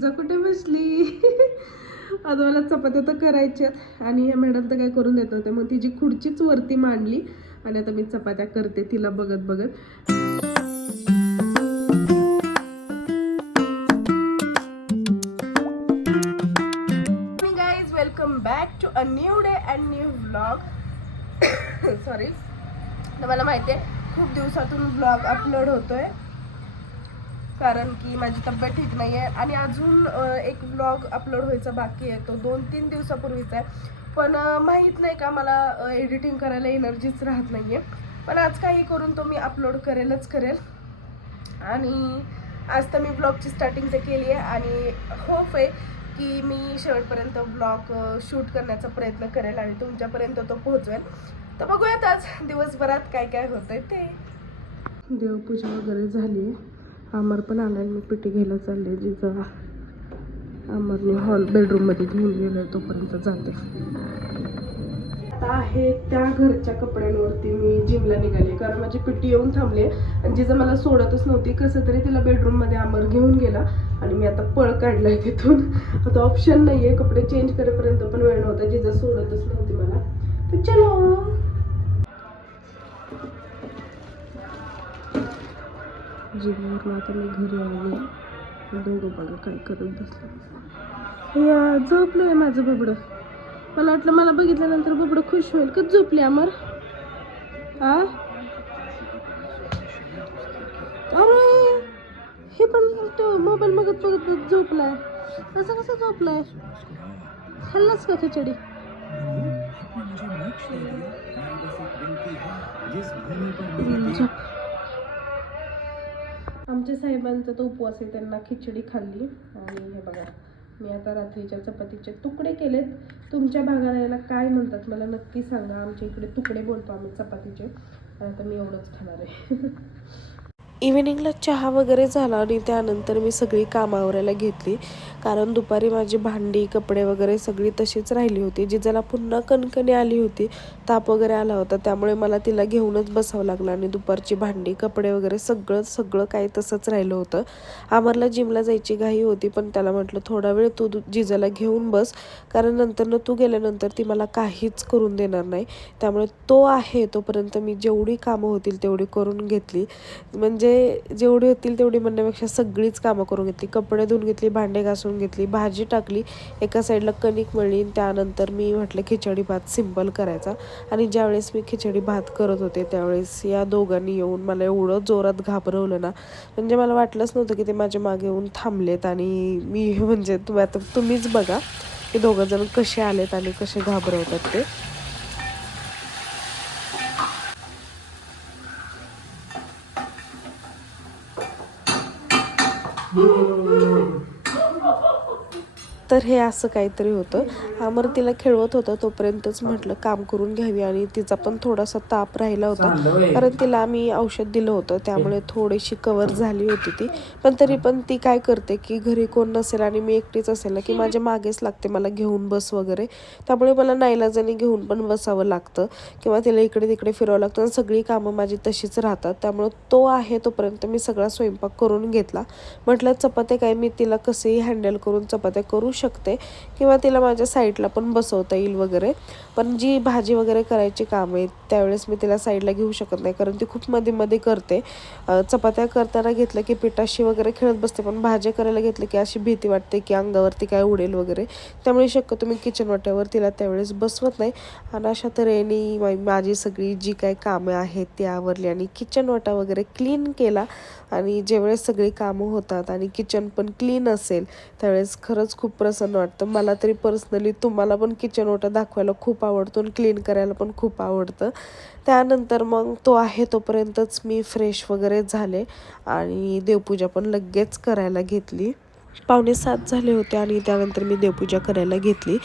Pizza कुठे बसली? आता मला चपात्या तर करायच्यात आणि या मॅडम तर काय करून देत होते मग तिची खुर्चीच वरती मांडली आणि आता मी चपात्या करते तिला बघत बघत. Guys welcome back to a new day and new blog sorry तर मला माहिती आहे खूप दिवसातून ब्लॉग अपलोड होतोय. कारण की माझी तब्येत ठीक नाही आहे आणि अजून एक व्लॉग अपलोड व्हायचा बाकी आहे. तो दोन तीन दिवसापूर्वीचा आहे. पण माहीत नाही का मला एडिटिंग करायला एनर्जीच राहत नाही आहे पण आज काही करून तो मी अपलोड करेलच करेल. आणि आज तर मी ब्लॉगची स्टार्टिंग तर केली आहे. आणि होप आहे की मी शेवटपर्यंत ब्लॉग शूट करण्याचा प्रयत्न करेल आणि तुमच्यापर्यंत तो पोहोचवेल. तर बघूयात आज दिवसभरात काय काय होतं ते. देवपूजा वगैरे झाली आहे. अमर पण आलाय मी पिठी घ्यायला चालले जिजा अमरने हॉल बेडरूममध्ये घेऊन गेलोय तोपर्यंत जाते आता आहे त्या घरच्या कपड्यांवरती मी जिमला निघाली कारण माझी पिटी येऊन थांबली आणि जिचं मला सोडतच नव्हती कसं तरी तिला बेडरूममध्ये अमर घेऊन गेला. आणि मी आता पळ काढला आहे तिथून. आता ऑप्शन नाही आहे कपडे चेंज करेपर्यंत पण वेळ नव्हता जिजा सोडतच नव्हती मला. तर चलो. जिमवरून आता मी घरी आले. दोघं बघा काय करत बसले. या झोपलोय माझं बबडं. मला वाटलं मला बघितल्यानंतर बबडं खुश होईल. कधी झोपले अमर? आ? अरे हे पण तो मोबाईल बघत बघत झोपलाय. असं कसं झोपलाय? खाल्लाच का खिचडी? झोप. आमच्या साहेबांचा तो उपवास आहे त्यांना खिचडी खाल्ली. आणि हे बघा मी आता रात्रीच्या चपातीचे तुकडे केलेत. तुमच्या भागाला याला काय म्हणतात मला नक्की सांगा. आमच्या इकडे तुकडे बोलतो आम्ही चपातीचे. आता मी एवढंच खाणार आहे. इव्हिनिंगला चहा वगैरे झाला आणि त्यानंतर मी सगळी कामावरायला घेतली. कारण दुपारी माझी भांडी कपडे वगैरे सगळी तशीच राहिली होती. जिजाला पुन्हा कणकणी आली होती ताप वगैरे आला होता. त्यामुळे मला तिला घेऊनच बसावं लागलं आणि दुपारची भांडी कपडे वगैरे सगळं सगळं काय तसंच राहिलं होतं. आम्हाला जिमला जायची घाई होती पण त्याला म्हटलं थोडा वेळ तू दु- जिजाला घेऊन बस. कारण नंतरनं तू गेल्यानंतर ती मला काहीच करून देणार नाही. त्यामुळे तो आहे तोपर्यंत मी जेवढी कामं होतील तेवढी करून घेतली. म्हणजे जेवढी होतील तेवढी म्हणण्यापेक्षा सगळीच कामं करून घेतली. कपडे धुवून घेतली भांडे घासून घेतली भाजी टाकली एका साईडला कणिक मळली त्यानंतर मी म्हटलं खिचडी भात सिंपल करायचा. आणि ज्यावेळेस मी खिचडी भात करत होते त्यावेळेस या दोघांनी येऊन मला एवढं जोरात घाबरवलं ना म्हणजे मला वाटलंच नव्हतं की ते माझ्या मागे येऊन थांबलेत आणि मी म्हणजे तुम्ही आता तुम्हीच बघा की दोघं जण कसे आलेत आणि कसे घाबरवतात ते. तर हे असं काहीतरी होतं. अमर तिला खेळवत होतं तोपर्यंतच म्हटलं काम करून घ्यावी. आणि तिचा पण थोडासा ताप राहिला होता. कारण तिला आम्ही औषध दिलं होतं त्यामुळे थोडीशी कवर झाली होती ती. पण तरी पण ती काय करते की घरी कोण नसेल आणि मी एकटीच असेल ना की माझ्या मागेच लागते मला घेऊन बस वगैरे. त्यामुळे मला नाईलाजाने घेऊन पण बसावं लागतं किंवा तिला इकडे तिकडे फिरावं लागतं. आणि सगळी कामं माझी तशीच राहतात. त्यामुळे तो आहे तोपर्यंत मी सगळा स्वयंपाक करून घेतला. म्हटलं चपात्या काय मी तिला कसेही हँडल करून चपात्या करू शकते किंवा तिला माझ्या साईडला पण बसवता येईल वगैरे. पण जी भाजी वगैरे करायची काम आहे त्यावेळेस मी तिला साईडला घेऊ शकत नाही. कारण ती खूप मध्ये मध्ये करते. चपात्या करताना घेतलं की पिठाशी वगैरे खेळत बसते पण भाज्या करायला घेतलं की अशी भीती वाटते की अंगावरती काय उडेल वगैरे. त्यामुळे शक्यतो मी किचन वाट्यावर तिला त्यावेळेस बसवत नाही. आणि अशा तऱ्हेने माझी सगळी जी काय कामं आहेत ती आवरली आणि किचन वाटा वगैरे क्लीन केला. आणि ज्यावेळेस सगळी कामं होतात आणि किचन पण क्लीन असेल त्यावेळेस खरंच खूप प्रसन्न वाटतं. मला तरी पर्सनली तुम्हाला पण किचन ओटा दाखवायला खूप आवडतो आणि क्लीन करायला पण खूप आवडतं. त्यानंतर मग तो आहे तोपर्यंतच मी फ्रेश वगैरे झाले आणि देवपूजा पण लगेच करायला घेतली. पावणे सात झाले होते आणि त्यानंतर मी देवपूजा करायला घेतली.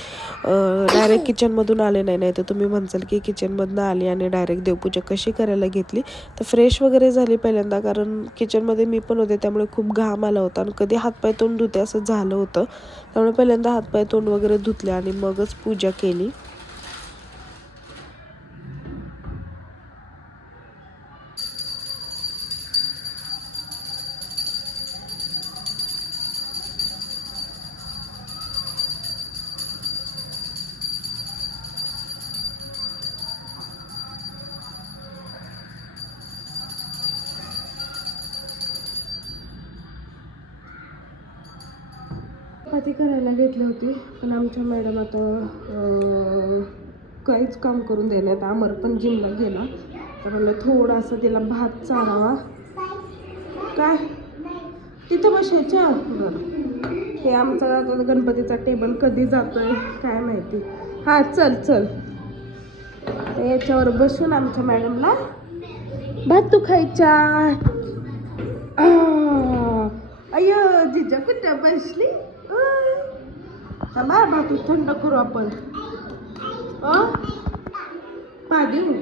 डायरेक्ट किचनमधून आले नाही नाही तर तुम्ही म्हणसाल की किचनमधनं आली आणि डायरेक्ट देवपूजा कशी करायला घेतली. तर फ्रेश वगैरे झाली पहिल्यांदा कारण किचनमध्ये मी पण होते त्यामुळे खूप घाम आला होता आणि कधी हातपाय तोंड धुते असं झालं होतं. त्यामुळे पहिल्यांदा हातपाय तोंड वगैरे धुतले आणि मगच पूजा केली. चपाती करायला घेतली होती पण आमच्या मॅडम आता काहीच काम करून देण्यात अमर पण जिमला गेला. तर म्हणलं थोडासा तिला भात चारावा काय? तिथं बसायच्या बरं. हे आमचा गणपतीचा टेबल कधी जातोय काय माहिती. हा चल चल. तर याच्यावर बसून आमच्या मॅडमला भात तू खायच्या अय जिजा कुठं बसली? थांबा भात थंड करू आपण. अ पा देऊ.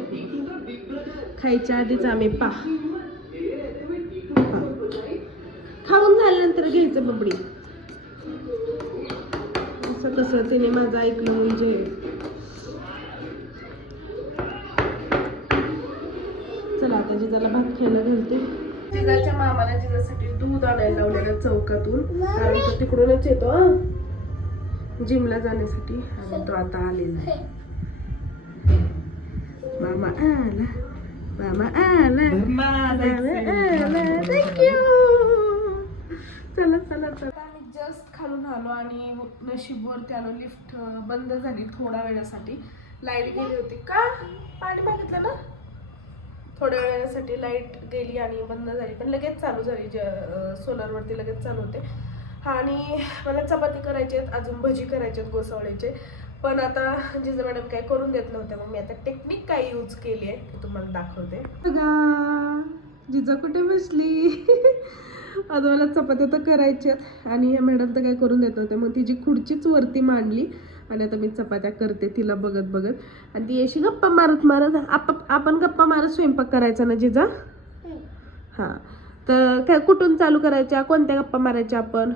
खायच्या आधीच आम्ही पा. खाऊन झाल्यानंतर घ्यायचं बबडी. असं कसं तिने माझं ऐकलं म्हणजे. चला आता जिजाला भात खायला घालते. जिजाच्या मामाला जिजासाठी दूध आणायला लावलेलं चौकातून. कारण तो तिकडूनच येतो. जिमला जाण्यासाठी. आणि तो आता आलेला मामा आला मामा आला. थँक्यू चला चला चला. आम्ही जस्ट खालून आलो आणि नशीबवरती आलो लिफ्ट बंद झाली थोड्या वेळासाठी. लाइट गेली होती. का? पाणी मागितलं ना? थोड्या वेळासाठी लाइट गेली आणि बंद झाली. पण लगेच चालू झाली. ज सोलरवरती लगेच चालू होते. हा आणि मला चपाती करायची आहेत. अजून भजी करायची आहेत गोसावळ्याचे पण आता जिजा मॅडम काय करून देत नव्हत्या मग मी आता टेक्निक काय यूज केली आहे ते तुम्हाला दाखवते. बघा. जिजा कुठे बसली? आज मला चपात्या तर करायच्यात आणि या मॅडम तर काय करून देत नव्हत्या मग तिची खुर्चीच वरती मांडली आणि आता मी चपात्या करते तिला बघत बघत. आणि ती अशी गप्पा मारत मारत आप आपण गप्पा मारत स्वयंपाक करायचा ना जिजा? हां. तर काय कुठून चालू करायच्या? कोणत्या गप्पा मारायच्या आपण?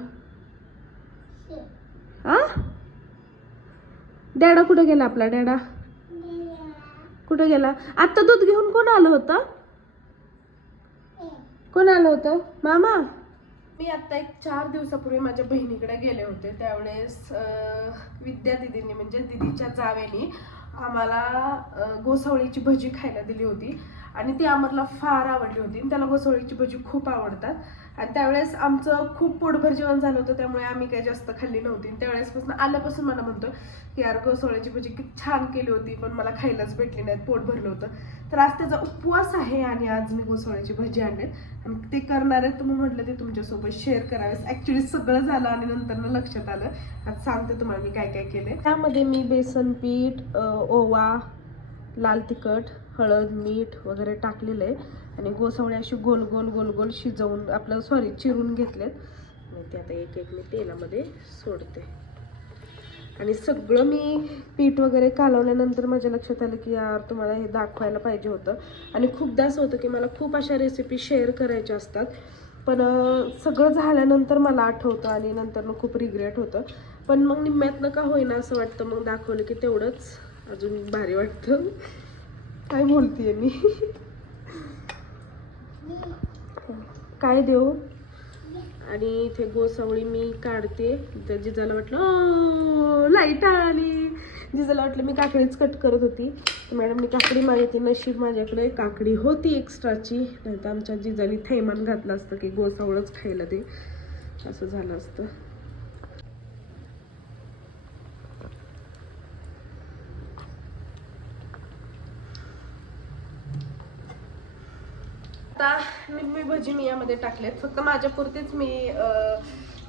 हा डॅडा कुठं गेला आपला? डॅडा? कुठं गेला? आत्ता दूध घेऊन कोण आलं होतं? कोण आलं होतं? मामा? मी आता एक चार दिवसापूर्वी माझ्या बहिणीकडे गेले होते. त्यावेळेस विद्या दिदींनी म्हणजे दिदीच्या जावेनी आम्हाला गोसावळीची भजी खायला दिली होती. आणि ती आम्हाला फार आवडली होती. आणि त्याला घोसोळीची भजी खूप आवडतात. आणि त्यावेळेस आमचं खूप पोटभर जेवण झालं होतं त्यामुळे आम्ही काही जास्त खाल्ली नव्हती. आणि त्यावेळेसपासून आल्यापासून मला म्हणतो की यार घोसोळ्याची भजी किती छान केली होती पण मला खायलाच भेटली नाही पोट भरलं होतं. तर आज त्याचा उपवास आहे आणि आज मी घोसोळ्याची भजी आणलेत आणि ते करणार आहे तुम्ही म्हटलं ते तुमच्यासोबत शेअर करावेस. ॲक्च्युली सगळं झालं आणि नंतर लक्षात आलं. आज सांगते तुम्हाला मी काय काय केलं त्यामध्ये मी बेसन पीठ ओवा लाल तिखट हळद मीठ वगैरे टाकलेलं आहे. आणि गोसवणे अशी गोल गोल गोल गोल शिजवून आपलं सॉरी चिरून घेतलेत. आणि ते आता एक एक मी तेलामध्ये सोडते. आणि सगळं मी पीठ वगैरे कालवल्यानंतर माझ्या लक्षात आलं की यार तुम्हाला हे दाखवायला पाहिजे होतं. आणि खूपदा असं होतं की मला खूप अशा रेसिपी शेअर करायच्या असतात. पण सगळं झाल्यानंतर मला आठवतं आणि नंतर खूप रिग्रेट होतं. पण मग निम्म्यातनं का होईना असं वाटतं मग दाखवलं की तेवढंच अजून भारी वाटतं. काय बोलतीये मी? काय देऊ? आणि इथे गोसावळी मी काढते. तर जिजाला वाटलं लाइट आली. जिजाला वाटलं मी काकडीच कट करत होती. मॅडम मी काकडी मागितली. नशीब माझ्याकडे काकडी होती एक्स्ट्राची नाही तर आमच्या जिजानी थैमान घातलं असतं की गोसावळच खायला ते असं झालं असतं. आता निम्मी भजी मी यामध्ये टाकलेत. फक्त माझ्यापुरतीच मी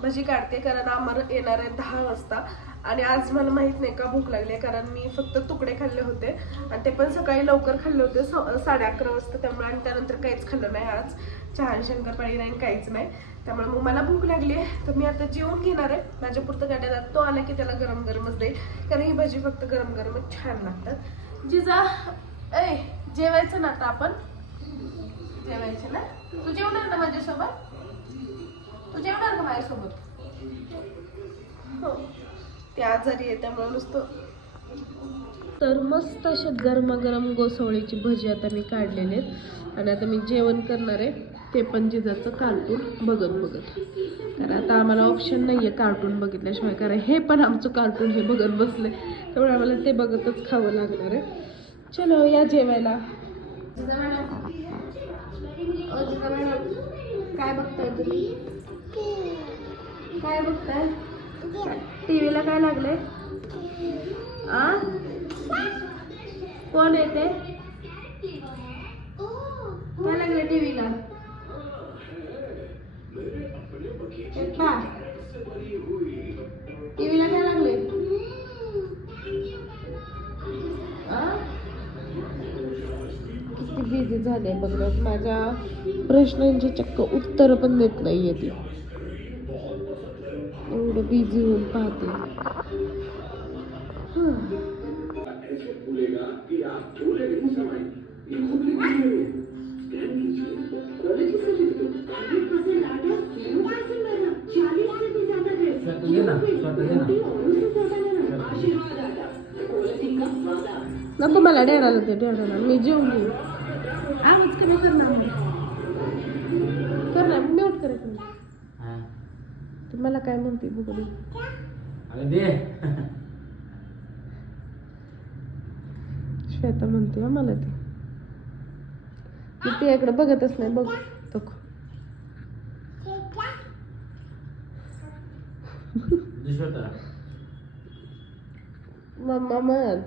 भजी काढते कारण आम्हाला येणार आहे दहा वाजता. आणि आज मला माहीत नाही का भूक लागली आहे कारण मी फक्त तुकडे खाल्ले होते. आणि ते पण सकाळी लवकर खाल्ले होते. स- साडे अकरा वाजता त्यामुळे आणि त्यानंतर काहीच खाल्लं नाही आज. चहा शंकरपाळी नाही आणि काहीच नाही. त्यामुळे मग मला भूक लागली आहे. तर मी आता जेवून घेणार आहे. माझ्या पुरतं गाड्यात तो आला की त्याला गरम गरमच देईल. कारण ही भजी फक्त गरम गरमच छान लागतात. जिजा ऐ जेवायचं ना आता आपण? जेवायचे ना? तू जेवणार ना माझ्यासोबत? तू जेवणार का माझ्यासोबत? हो. ते आजारी आहे त्यामुळे नुसतं. तर मस्त असे गरमागरम गोसवळीची भजी आता मी काढलेले आहेत. आणि आता मी जेवण करणार आहे. ते पण जिजाचं कार्टून बघत बघत. तर आता आम्हाला ऑप्शन नाही आहे कार्टून बघितल्याशिवाय. कारण हे पण आमचं कार्टून हे बघत बसले. त्यामुळे आम्हाला ते बघतच खावं लागणार आहे. चलो या जेवायला जिजा मॅडम अ, जिजा मॅडम काय बघताय तुम्ही काय बघताय? टीव्हीला काय लागले आ? कोण येते काय लागले टीव्हीला बिझी झाले बघ माझ्या प्रश्नांची चक्क उत्तर पण देत नाही आहे ती. एवढं बिझी होऊन पाहते. नको मला डेराला ते डेराला. मी जेवली आवाज कमी कर ना कर ना म्यूट कर तू मला काय म्हणते बघू श्वेता म्हणते मला ती. मी ते इकडे बघतच नाही बघ बघ. मम्मा म्हण.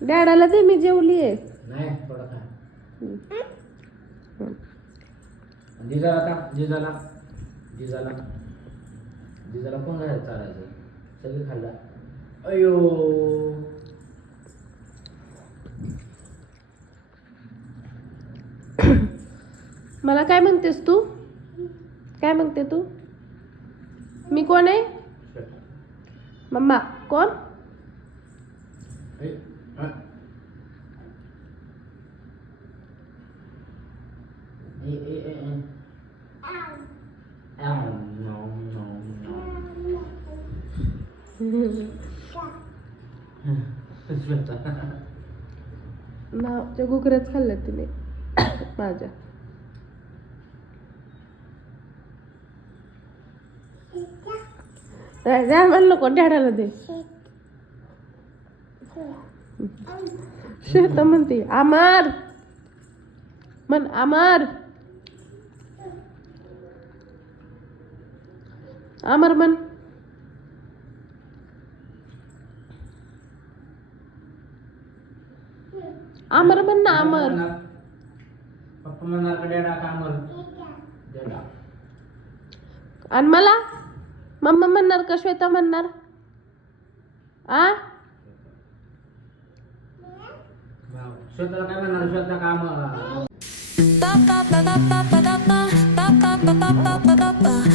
डॅडाला दे मी जेवली आहे नाही. जिजाला टाक जिजाला? जिजाला. जिजाला कोण घरात चालायचं? सगळे खाल्ला? अयो मला काय म्हणतेस तू? काय म्हणते तू? मी कोण आहे? मम्मा कोण? नावच्या घुगऱ्याच खाल्ल्या तिने. माझ्या. द्या म्हणलं नको डॅडाला दे. श्वेता म्हणते अमर म्हण अमर अमर म्हण अमर म्हण ना अमर. पप्पा म्हणणार का डेडा आणि मला? मम्मा म्हणणार का श्वेता म्हणणार? आ? श्वेताला काय म्हणणार? श्वेता काम ba